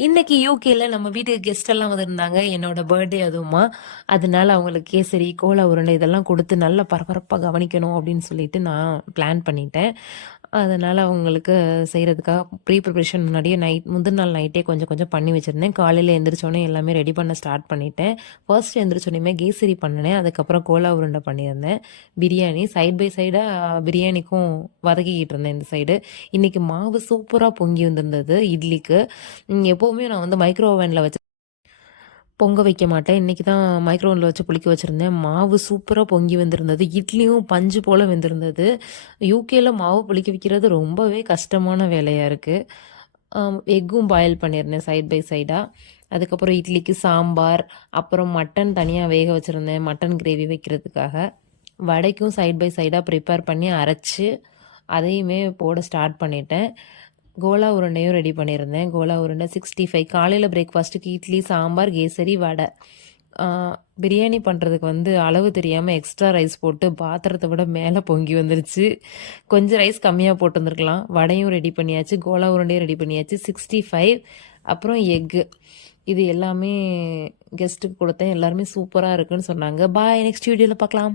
இன்னைக்கு யூகேல நம்ம வீட்டுக்கு கெஸ்ட் எல்லாம் வந்திருந்தாங்க. என்னோட பர்த்டே அதுவுமா. அதனால அவங்களுக்கு கேசரி, கோலா உருண்டை இதெல்லாம் குடுத்து நல்லா பரபரப்பா கவனிக்கணும் அப்படின்னு சொல்லிட்டு நான் பிளான் பண்ணிட்டேன். அதனால அவங்களுக்கு செய்றதுக்காக ப்ரிப்பரேஷன் முன்னாடியே முந்தின நாள் நைட்டே கொஞ்சம் கொஞ்சம் பண்ணி வச்சிருந்தேன். காலையில எந்திரிச்சோனே எல்லாமே ரெடி பண்ண ஸ்டார்ட் பண்ணிட்டேன். ஃபர்ஸ்ட் எந்திரிச்சோனேயுமே கேசரி பண்ணுனேன். அதுக்கப்புறம் கோலா உருண்டை பண்ணியிருந்தேன். பிரியாணி சைட் பை சைடா பிரியாணிக்கும் வதக்கிக்கிட்டு இருந்தேன் இந்த சைடு. இன்னைக்கு மாவு சூப்பரா பொங்கி வந்திருந்தது இட்லிக்கு. எப்பவுமே நான் வந்து மைக்ரோ ஓவன்ல வச்சு பொங்க வைக்க மாட்டேன். இன்னைக்கு தான் மைக்ரோ ஓவன்ல வச்சு புளிக்க வச்சிருந்தேன். மாவு சூப்பரா பொங்கி வந்திருந்தது. இட்லியும் பஞ்சு போல வெந்திருந்தது. யூகேல மாவு புளிக்க வைக்கிறது ரொம்பவே கஷ்டமான வேலையா இருக்கு. எக்கும் பாயில் பண்ணியிருந்தேன் சைட் பை சைடா. அதுக்கப்புறம் இட்லிக்கு சாம்பார், அப்புறம் மட்டன் தனியா வேக வச்சிருந்தேன். மட்டன் கிரேவி வைக்கிறதுக்காக. வடைக்கும் சைட் பை சைடா ப்ரிப்பேர் பண்ணி அரைச்சு, அதையுமே போட ஸ்டார்ட் பண்ணிட்டேன். கோலா உருண்டையும் ரெடி பண்ணியிருந்தேன். கோலா உருண்டை 65 காலையில் பிரேக்ஃபாஸ்ட்டுக்கு இட்லி, சாம்பார், கேசரி, வடை. பிரியாணி பண்ணுறதுக்கு வந்து அளவு தெரியாமல் எக்ஸ்ட்ரா ரைஸ் போட்டு பாத்திரத்தை விட மேலே பொங்கி வந்துருச்சு. கொஞ்சம் ரைஸ் கம்மியாக போட்டு வந்துருக்கலாம். வடையும் ரெடி பண்ணியாச்சு, கோலா உருண்டையும் ரெடி பண்ணியாச்சு. 65 அப்புறம் எக்கு. இது எல்லாமே கெஸ்ட்டுக்கு கொடுத்தேன். எல்லாருமே சூப்பராக இருக்குன்னு சொன்னாங்க. பாய், நெக்ஸ்ட் வீடியோவில் பார்க்கலாம்.